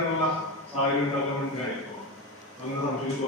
ചെയ്യാനുള്ള സാഹചര്യം ഉണ്ടാക്കാൻ വേണ്ടിയിട്ടായിരിക്കും അങ്ങനെ സംശയിച്ചു.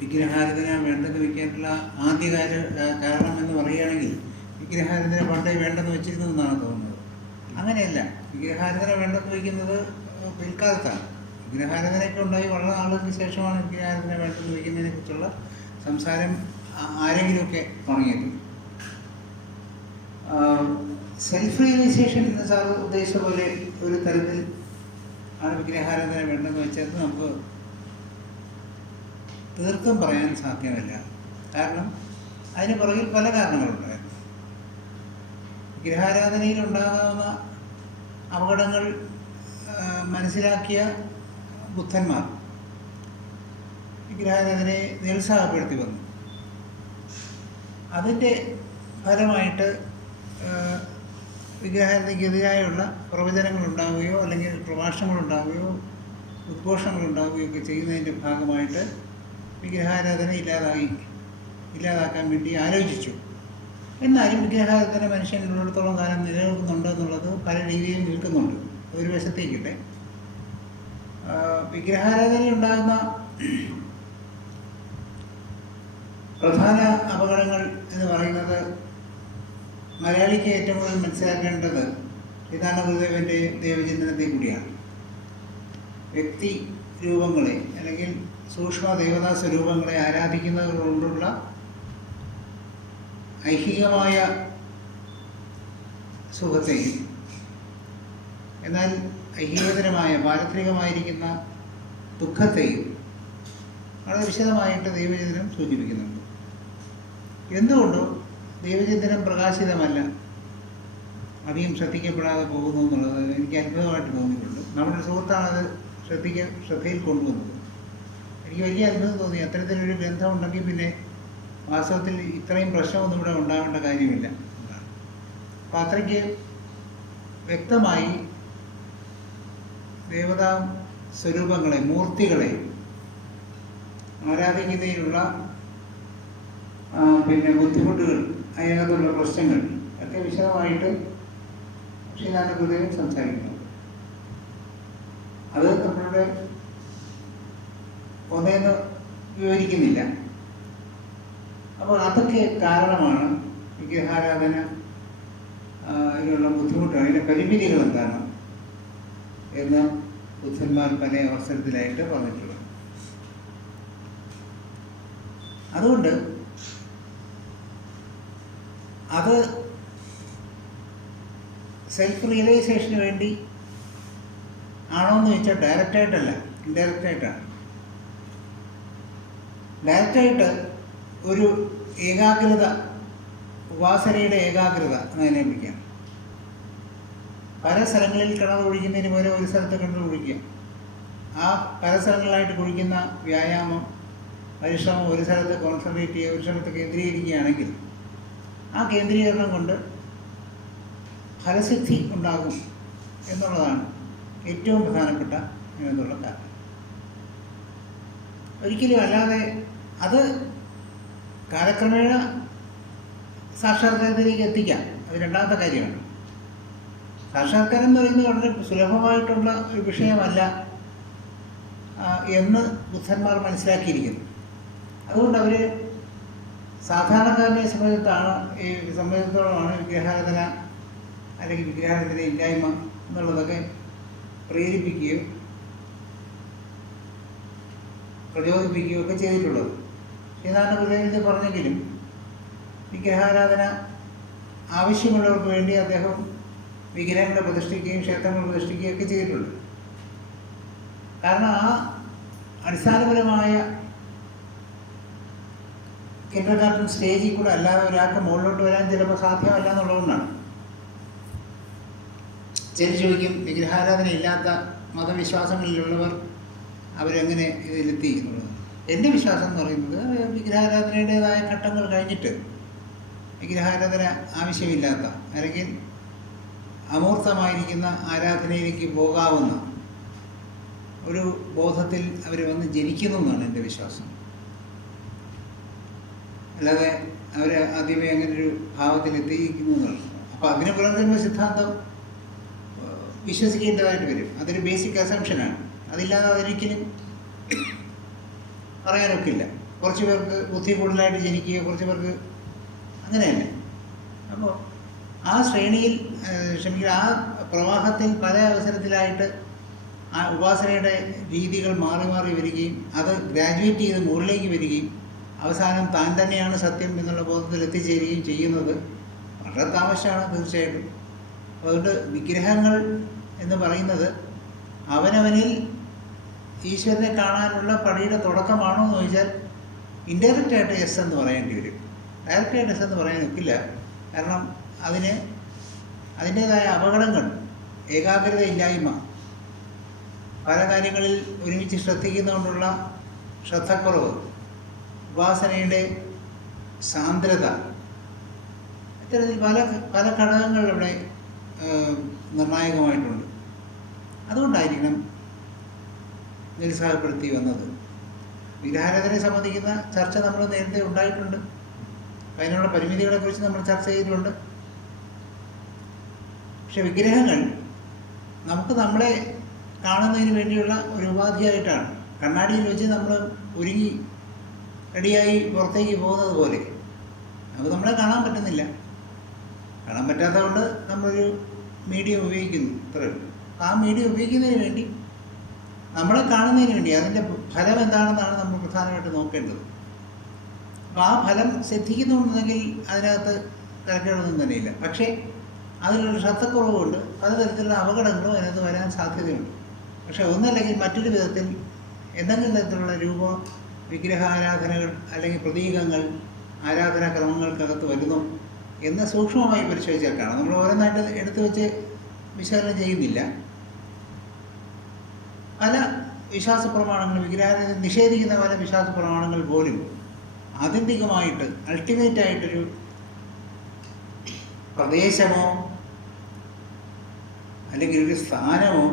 വിഗ്രഹാരാധന വേണ്ടെന്ന് വയ്ക്കാനുള്ള ആദ്യകാല കാരണം എന്ന് പറയുകയാണെങ്കിൽ വിഗ്രഹാരാധന പണ്ടേ വേണ്ടെന്ന് വെച്ചിരുന്നതെന്നാണ് തോന്നുന്നത്. അങ്ങനെയല്ല, വിഗ്രഹാരാധന വേണ്ടെന്ന് വയ്ക്കുന്നത് പിൽക്കാലത്താണ്. വിഗ്രഹാരാധനയൊക്കെ ഉണ്ടായി വളരെ നാളുകൾക്ക് ശേഷമാണ് വിഗ്രഹാരാധന വേണ്ടെന്ന് വയ്ക്കുന്നതിനെ കുറിച്ചുള്ള സംസാരം ആരെങ്കിലുമൊക്കെ തുടങ്ങിയത്. സെൽഫ് റിയലൈസേഷൻ എന്ന സാർ ഉദ്ദേശിച്ച പോലെ ഒരു തരത്തിൽ ആണ് വിഗ്രഹാരാധന വേണ്ടെന്ന് വെച്ചത് നമുക്ക് തീർത്തും പറയാൻ സാധ്യമല്ല. കാരണം അതിന് പുറകിൽ പല കാരണങ്ങളുണ്ടായിരുന്നു. വിഗ്രഹാരാധനയിൽ ഉണ്ടാകാവുന്ന അപകടങ്ങൾ മനസ്സിലാക്കിയ ബുദ്ധന്മാർ വിഗ്രഹാരാധനയെ നിരുത്സാഹപ്പെടുത്തി വന്നു. അതിൻ്റെ ഫലമായിട്ട് വിഗ്രഹാരാധനയ്ക്കെതിരായുള്ള പ്രവചനങ്ങളുണ്ടാവുകയോ അല്ലെങ്കിൽ പ്രഭാഷണങ്ങളുണ്ടാവുകയോ ഉദ്ഘോഷങ്ങളുണ്ടാവുകയോ ഒക്കെ ചെയ്യുന്നതിൻ്റെ ഭാഗമായിട്ട് വിഗ്രഹാരാധന ഇല്ലാതാക്കാൻ വേണ്ടി ആലോചിച്ചു. എന്നാലും വിഗ്രഹാരാധന മനുഷ്യനുള്ളിടത്തോളം കാലം നിലനിൽക്കുന്നുണ്ട് എന്നുള്ളത് പല രീതിയിലും നിൽക്കുന്നുണ്ട്. ഒരു വശത്തേക്കിട്ടെ വിഗ്രഹാരാധന ഉണ്ടാകുന്ന പ്രധാന അപകടങ്ങൾ എന്ന് പറയുന്നത് മലയാളിക്ക് ഏറ്റവും കൂടുതൽ മനസ്സിലാക്കേണ്ടത് ഇതാണ് ഗുരുദേവൻ്റെ ദേവചിന്തനത്തെ കൂടിയാണ്. വ്യക്തി രൂപങ്ങളെ അല്ലെങ്കിൽ സൂക്ഷ്മ ദേവതാ സ്വരൂപങ്ങളെ ആരാധിക്കുന്നത് കൊണ്ടുള്ള ഐഹികമായ സുഖത്തെയും എന്നാൽ ഐഹികതരമായ പാരത്രികമായിരിക്കുന്ന ദുഃഖത്തെയും വളരെ വിശദമായിട്ട് ദൈവചിന്തനം സൂചിപ്പിക്കുന്നുണ്ട്. എന്തുകൊണ്ടോ ദൈവചിന്തനം പ്രകാശിതമല്ല, അധികം ശ്രദ്ധിക്കപ്പെടാതെ പോകുന്നു എന്നുള്ളത് എനിക്ക് അത്ഭുതമായിട്ട് തോന്നിയിട്ടുണ്ട്. നമ്മുടെ സുഹൃത്താണത് ശ്രദ്ധയിൽ കൊണ്ടുവന്നത്. എനിക്ക് വലിയ അത്ഭുതം തോന്നി. അത്തരത്തിലൊരു ഗ്രന്ഥം ഉണ്ടെങ്കിൽ പിന്നെ വാസ്തവത്തിൽ ഇത്രയും പ്രശ്നമൊന്നും ഇവിടെ ഉണ്ടാവേണ്ട കാര്യമില്ല. അപ്പം അത്രയ്ക്ക് വ്യക്തമായി ദേവതാ സ്വരൂപങ്ങളെ, മൂർത്തികളെ ആരാധിക്കുന്നതിനുള്ള ബുദ്ധിമുട്ടുകൾ, അതിനകത്തുള്ള പ്രശ്നങ്ങൾ ഒക്കെ വിശദമായിട്ട് ശ്രീനാരായണ ഗുരുദേവൻ സംസാരിക്കുന്നു. അത് നമ്മളുടെ ഒന്നേന്ന് വിവരിക്കുന്നില്ല. അപ്പോൾ അതൊക്കെ കാരണമാണ് വിഗ്രഹാരാധന ഇതിനുള്ള ബുദ്ധിമുട്ട്, അതിൻ്റെ പരിമിതികൾ എന്താണ് എന്ന് ബുദ്ധന്മാർ പല അവസരത്തിലായിട്ട് പറഞ്ഞിട്ടുള്ളത്. അതുകൊണ്ട് അത് സെൽഫ് റിയലൈസേഷന് വേണ്ടി ആണോ എന്ന് ചോദിച്ചാൽ ഡയറക്റ്റായിട്ടല്ല, ഇൻഡയറക്റ്റായിട്ടാണ്. ഡയറക്റ്റായിട്ട് ഒരു ഏകാഗ്രത, ഉപാസനയുടെ ഏകാഗ്രത എന്നതിനെ വിളിക്കാം. പല സ്ഥലങ്ങളിൽ കിണർ കുഴിക്കുന്നതിന് പോലെ ഒരു സ്ഥലത്ത് കിണർ കുഴിക്കുക. ആ പല സ്ഥലങ്ങളിലായിട്ട് കുഴിക്കുന്ന വ്യായാമം, പരിശ്രമം ഒരു സ്ഥലത്ത് കോൺസെൻട്രേറ്റ് ചെയ്യുക, ഒരു സ്ഥലത്ത് കേന്ദ്രീകരിക്കുകയാണെങ്കിൽ ആ കേന്ദ്രീകരണം കൊണ്ട് ഫലസിദ്ധി ഉണ്ടാകും എന്നുള്ളതാണ് ഏറ്റവും പ്രധാനപ്പെട്ട എന്നുള്ള കാരണം. ഒരിക്കലും അല്ലാതെ അത് കാലക്രമേണ സാക്ഷാത്കാരത്തിലേക്ക് എത്തിക്കാം, അത് രണ്ടാമത്തെ കാര്യമാണ്. സാക്ഷാത്കാരം എന്ന് പറയുന്നത് വളരെ സുലഭമായിട്ടുള്ള ഒരു വിഷയമല്ല എന്ന് ബുദ്ധന്മാർ മനസ്സിലാക്കിയിരിക്കുന്നു. അതുകൊണ്ട് അവർ സാധാരണക്കാരനെ സംബന്ധിച്ചിടത്തോളമാണ് വിഗ്രഹാരാധന അല്ലെങ്കിൽ വിഗ്രഹാരാധന ഇല്ലായ്മ എന്നുള്ളതൊക്കെ പ്രേരിപ്പിക്കുകയോ പ്രചോദിപ്പിക്കുകയോ ഒക്കെ ചെയ്തിട്ടുള്ളത്. ശ്രീനാരായണ ഗുരുദേവൻ പറഞ്ഞെങ്കിലും വിഗ്രഹാരാധന ആവശ്യമുള്ളവർക്ക് വേണ്ടി അദ്ദേഹം വിഗ്രഹങ്ങളെ പ്രതിഷ്ഠിക്കുകയും ക്ഷേത്രങ്ങൾ പ്രതിഷ്ഠിക്കുകയും ഒക്കെ ചെയ്തിട്ടുണ്ട്. കാരണം ആ അടിസ്ഥാനപരമായ കിൻഡർഗാർട്ടൻ സ്റ്റേജിൽ കൂടെ അല്ലാതെ ഒരാൾക്ക് മുകളിലോട്ട് വരാൻ ചിലപ്പോൾ സാധ്യമല്ല എന്നുള്ളതുകൊണ്ടാണ്. ചില ചോദിക്കും, വിഗ്രഹാരാധന ഇല്ലാത്ത മതവിശ്വാസങ്ങളിലുള്ളവർ അവരെങ്ങനെ ഇതിലെത്തി എന്നുള്ളത്. എൻ്റെ വിശ്വാസം എന്ന് പറയുന്നത് വിഗ്രഹാരാധനയുടേതായ ഘട്ടങ്ങൾ കഴിഞ്ഞിട്ട് വിഗ്രഹാരാധന ആവശ്യമില്ലാത്ത അല്ലെങ്കിൽ അമൂർത്തമായിരിക്കുന്ന ആരാധനയിലേക്ക് പോകാവുന്ന ഒരു ബോധത്തിൽ അവർ വന്ന് ജനിക്കുന്നു എന്നാണ് എൻ്റെ വിശ്വാസം. അല്ലാതെ അവർ ആദ്യമേ അങ്ങനെ ഒരു ഭാവത്തിൽ എത്തിയിരിക്കുന്നു എന്നുള്ളത്. അപ്പോൾ അതിന് പുനർജന്മ സിദ്ധാന്തം വിശ്വസിക്കേണ്ടതായിട്ട് വരും. അതൊരു ബേസിക് അസംഷനാണ്. അതില്ലാതെ അതൊരിക്കലും പറയാനൊക്കില്ല. കുറച്ച് പേർക്ക് ബുദ്ധി കൂടുതലായിട്ട് ജനിക്കുക, കുറച്ച് പേർക്ക് അങ്ങനെയല്ല. അപ്പോൾ ആ ശ്രേണിയിൽ ക്ഷമിക്കുക, ആ പ്രവാഹത്തിൽ പല അവസരത്തിലായിട്ട് ആ ഉപാസനയുടെ രീതികൾ മാറി മാറി വരികയും അത് ഗ്രാജുവേറ്റ് ചെയ്ത് മുകളിലേക്ക് വരികയും അവസാനം താൻ തന്നെയാണ് സത്യം എന്നുള്ള ബോധത്തിൽ എത്തിച്ചേരുകയും ചെയ്യുന്നത് വളരെ താമസമാണ് തീർച്ചയായിട്ടും. അതുകൊണ്ട് വിഗ്രഹങ്ങൾ എന്ന് പറയുന്നത് അവനവനിൽ ഈശ്വരനെ കാണാനുള്ള പടിയുടെ തുടക്കമാണോ എന്ന് ചോദിച്ചാൽ ഇൻഡയറക്റ്റായിട്ട് യെസ് എന്ന് പറയേണ്ടി വരും. ഡയറക്റ്റായിട്ട് യെസ് എന്ന് പറയാൻ ഒക്കില്ല. കാരണം അതിൻ്റേതായ അപകടങ്ങൾ, ഏകാഗ്രതയില്ലായ്മ, പല കാര്യങ്ങളിൽ ഒരുമിച്ച് ശ്രദ്ധിക്കുന്നതുകൊണ്ടുള്ള ശ്രദ്ധക്കുറവ്, ഉപാസനയുടെ സാന്ദ്രത, ഇത്തരത്തിൽ പല ഘടകങ്ങൾ ഇവിടെ നിർണായകമായിട്ടുണ്ട്. അതുകൊണ്ടായിരിക്കണം നിരുത്സാഹപ്പെടുത്തി വന്നത്. വിഗ്രഹാരാധനയെ സംബന്ധിക്കുന്ന ചർച്ച നമ്മൾ നേരത്തെ ഉണ്ടായിട്ടുണ്ട്. അതിനുള്ള പരിമിതികളെക്കുറിച്ച് നമ്മൾ ചർച്ച ചെയ്തിട്ടുണ്ട്. പക്ഷെ വിഗ്രഹങ്ങൾ നമുക്ക് നമ്മളെ കാണുന്നതിന് വേണ്ടിയുള്ള ഒരു ഉപാധിയായിട്ടാണ്. കണ്ണാടിയിൽ വെച്ച് നമ്മൾ ഒരുങ്ങി റെഡിയായി പുറത്തേക്ക് പോകുന്നത് പോലെ നമുക്ക് നമ്മളെ കാണാൻ പറ്റുന്നില്ല. കാണാൻ പറ്റാത്തതുകൊണ്ട് നമ്മളൊരു മീഡിയം ഉപയോഗിക്കുന്നു, ഇത്രയും. ആ മീഡിയം ഉപയോഗിക്കുന്നതിന് വേണ്ടി, നമ്മളെ കാണുന്നതിന് വേണ്ടി അതിൻ്റെ ഫലം എന്താണെന്നാണ് നമ്മൾ പ്രധാനമായിട്ട് നോക്കേണ്ടത്. അപ്പോൾ ആ ഫലം ശ്രദ്ധിക്കുന്നുണ്ടെങ്കിൽ അതിനകത്ത് തിരക്കേടൊന്നും തന്നെയില്ല. പക്ഷേ അതിലൊരു ശ്രദ്ധക്കുറവുകൊണ്ട് പലതരത്തിലുള്ള അപകടങ്ങളും അതിനകത്ത് വരാൻ സാധ്യതയുണ്ട്. പക്ഷെ ഒന്നല്ലെങ്കിൽ മറ്റൊരു വിധത്തിൽ എന്തെങ്കിലും തരത്തിലുള്ള വിഗ്രഹാരാധനകൾ അല്ലെങ്കിൽ പ്രതീകങ്ങൾ ആരാധനാക്രമങ്ങൾക്കകത്ത് വരുന്നു എന്ന് സൂക്ഷ്മമായി പരിശോധിച്ചാൽ കാണാം. നമ്മൾ ഓരോന്നായിട്ട് എടുത്തു വെച്ച് വിശകലനം ചെയ്യുന്നില്ല. പല വിശ്വാസ പ്രമാണങ്ങൾ, വിഗ്രഹാരാധന നിഷേധിക്കുന്ന പല വിശ്വാസ പ്രമാണങ്ങൾ പോലും ആത്യന്തികമായിട്ട് അൾട്ടിമേറ്റായിട്ടൊരു പ്രദേശമോ അല്ലെങ്കിൽ ഒരു സ്ഥാനമോ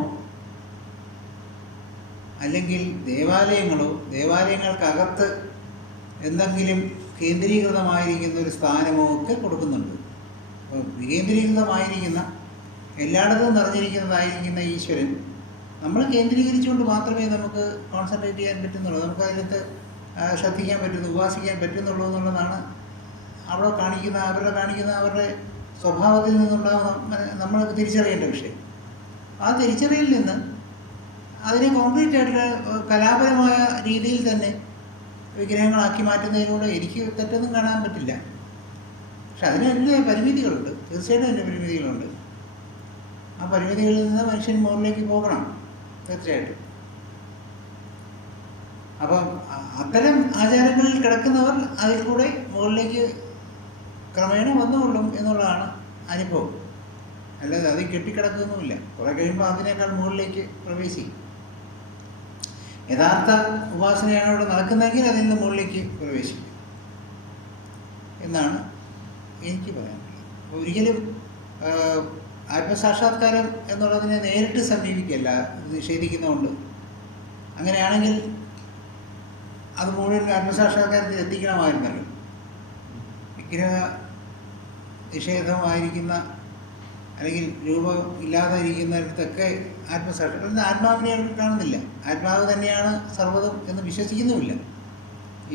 അല്ലെങ്കിൽ ദേവാലയങ്ങളോ, ദേവാലയങ്ങൾക്കകത്ത് എന്തെങ്കിലും കേന്ദ്രീകൃതമായിരിക്കുന്ന ഒരു സ്ഥാനമോ ഒക്കെ കൊടുക്കുന്നുണ്ട്. അപ്പോൾ വികേന്ദ്രീകൃതമായിരിക്കുന്ന, എല്ലായിടത്തും നിറഞ്ഞിരിക്കുന്നതായിരിക്കുന്ന ഈശ്വരൻ നമ്മൾ കേന്ദ്രീകരിച്ചുകൊണ്ട് മാത്രമേ നമുക്ക് കോൺസെൻട്രേറ്റ് ചെയ്യാൻ പറ്റുന്നുള്ളൂ, നമുക്ക് അതിനകത്ത് ശ്രദ്ധിക്കാൻ പറ്റുന്നു, ഉപാസിക്കാൻ പറ്റുന്നുള്ളൂ എന്നുള്ളതാണ് അവരുടെ കാണിക്കുന്ന അവരുടെ സ്വഭാവത്തിൽ നിന്നുണ്ടാകുന്ന നമ്മൾ തിരിച്ചറിയേണ്ട വിഷയം. ആ തിരിച്ചറിയിൽ നിന്ന് അതിനെ കോൺക്രീറ്റ് ആയിട്ടുള്ള കലാപരമായ രീതിയിൽ തന്നെ വിഗ്രഹങ്ങളാക്കി മാറ്റുന്നതിലൂടെ എനിക്ക് തെറ്റൊന്നും കാണാൻ പറ്റില്ല. പക്ഷെ അതിന് അതിൻ്റെ പരിമിതികളുണ്ട്, തീർച്ചയായിട്ടും അതിൻ്റെ പരിമിതികളുണ്ട്. ആ പരിമിതികളിൽ നിന്ന് മനുഷ്യൻ മുകളിലേക്ക് പോകണം, തീർച്ചയായിട്ടും. അപ്പം അത്തരം ആചാരങ്ങളിൽ കിടക്കുന്നവർ അതിൽ കൂടെ മുകളിലേക്ക് ക്രമേണ വന്നുകൊള്ളും എന്നുള്ളതാണ് അനുഭവം. അല്ലാതെ അത് കെട്ടിക്കിടക്കുകയൊന്നുമില്ല. കുറെ കഴിയുമ്പോൾ അതിനേക്കാൾ മുകളിലേക്ക് പ്രവേശിക്കും. യഥാർത്ഥ ഉപാസനയാണ് ഇവിടെ നടക്കുന്നതെങ്കിൽ അതിൽ നിന്ന് മുകളിലേക്ക് പ്രവേശിക്കും എന്നാണ് എനിക്ക് പറയാനുള്ളത്. ഒരിക്കലും ആത്മസാക്ഷാത്കാരം എന്നുള്ളതിനെ നേരിട്ട് സമീപിക്കല്ല, നിഷേധിക്കുന്നതുകൊണ്ട്. അങ്ങനെയാണെങ്കിൽ അത് മുഴുവൻ ആത്മസാക്ഷാത്കാരത്തിൽ എത്തിക്കണമായിരുന്നല്ലോ. വിഗ്രഹ നിഷേധമായിരിക്കുന്ന അല്ലെങ്കിൽ രൂപം ഇല്ലാതെ ഇരിക്കുന്നിടത്തൊക്കെ ആത്മസാക്ഷാത്കാരം, ആത്മാവിനെ കാണുന്നില്ല. ആത്മാവ് തന്നെയാണ് സർവ്വതും എന്ന് വിശ്വസിക്കുന്നുമില്ല.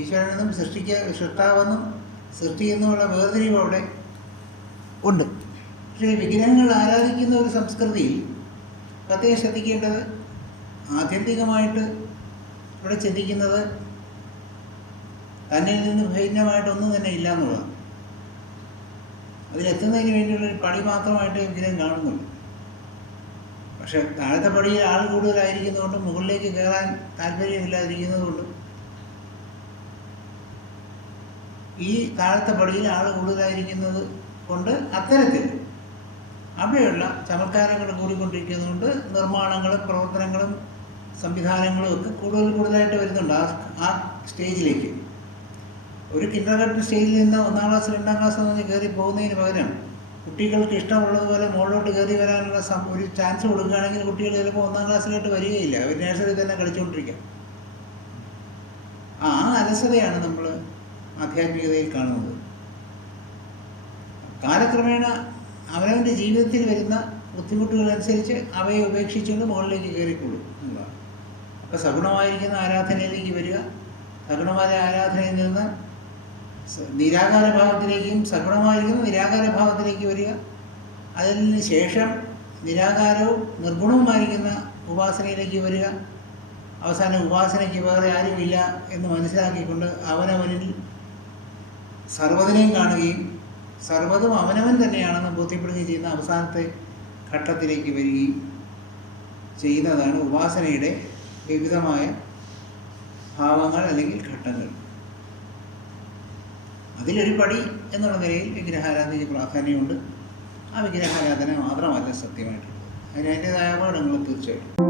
ഈശ്വരനെന്നും സൃഷ്ടാവെന്നും സൃഷ്ടിയെന്നുമുള്ള വേർതിരിവ് അവിടെ ഉണ്ട്. പക്ഷേ വിഗ്രഹങ്ങൾ ആരാധിക്കുന്ന ഒരു സംസ്കൃതിയിൽ പ്രത്യേകം ശ്രദ്ധിക്കേണ്ടത്, ആത്യന്തികമായിട്ട് ഇവിടെ ചിന്തിക്കുന്നത് തന്നിൽ നിന്ന് ഭിന്നമായിട്ടൊന്നും തന്നെ ഇല്ല എന്നുള്ളതാണ്. അതിലെത്തുന്നതിന് വേണ്ടിയുള്ളൊരു പടി മാത്രമായിട്ട് വിഗ്രഹം കാണുന്നുള്ളൂ. പക്ഷെ താഴത്തെ പടിയിൽ ആൾ കൂടുതലായിരിക്കുന്നതുകൊണ്ടും മുകളിലേക്ക് കയറാൻ താല്പര്യമില്ലാതിരിക്കുന്നതുകൊണ്ടും ഈ താഴത്തെ പടിയിൽ ആൾ കൂടുതലായിരിക്കുന്നത് കൊണ്ട് അത്തരത്തിൽ അവിടെയുള്ള ചമത്കാരങ്ങൾ കൂടിക്കൊണ്ടിരിക്കുന്നതുകൊണ്ട് നിർമ്മാണങ്ങളും പ്രവർത്തനങ്ങളും സംവിധാനങ്ങളും ഒക്കെ കൂടുതലായിട്ട് വരുന്നുണ്ട് ആ സ്റ്റേജിലേക്ക്. ഒരു കിൻഡർഗാർട്ടൻ സ്റ്റേജിൽ നിന്ന് 1ാം ക്ലാസ് 2ാം ക്ലാസ് എന്ന് കയറി പോകുന്നതിന് പകരം കുട്ടികൾക്ക് ഇഷ്ടമുള്ളതുപോലെ മുകളിലോട്ട് കയറി വരാനുള്ള ഒരു ചാൻസ് കൊടുക്കുകയാണെങ്കിൽ കുട്ടികൾ ചിലപ്പോൾ 1ാം ക്ലാസ്സിലോട്ട് വരികയില്ല, അവർ നേഴ്സറി തന്നെ കളിച്ചുകൊണ്ടിരിക്കാം. ആ അലസതയാണ് നമ്മൾ ആധ്യാത്മികതയിൽ കാണുന്നത്. കാലക്രമേണ അവനവൻ്റെ ജീവിതത്തിൽ വരുന്ന ബുദ്ധിമുട്ടുകളനുസരിച്ച് അവയെ ഉപേക്ഷിച്ചുകൊണ്ട് മുകളിലേക്ക് കയറിക്കൊള്ളും എന്നതാണ്. അപ്പോൾ സഗുണമായിരിക്കുന്ന ആരാധനയിലേക്ക് വരിക, സഗുണമായ ആരാധനയിൽ നിന്ന് നിരാകാര ഭാവത്തിലേക്കും സഗുണമായിരിക്കുന്ന നിരാകാര ഭാവത്തിലേക്ക് വരിക, അതിന് ശേഷം നിരാകാരവും നിർഗുണവുമായിരിക്കുന്ന ഉപാസനയിലേക്ക് വരിക, അവസാനം ഉപാസനയ്ക്ക് വേറെ ആരുമില്ല എന്ന് മനസ്സിലാക്കിക്കൊണ്ട് അവനവനിൽ സർവ്വതിനെയും കാണുകയും സർവ്വതും അവനവൻ തന്നെയാണെന്ന് ബോധ്യപ്പെടുകയും ചെയ്യുന്ന അവസാനത്തെ ഘട്ടത്തിലേക്ക് വരികയും ചെയ്യുന്നതാണ് ഉപാസനയുടെ വിവിധമായ ഭാവങ്ങൾ അല്ലെങ്കിൽ ഘട്ടങ്ങൾ. അതിലൊരു പടി എന്നുള്ള നിലയിൽ വിഗ്രഹാരാധനയ്ക്ക് പ്രാധാന്യമുണ്ട്. ആ വിഗ്രഹാരാധന മാത്രമല്ല സത്യമായിട്ടുള്ളത്, അതിന് അതിൻ്റെതായ അപകടങ്ങൾ തീർച്ചയായിട്ടും.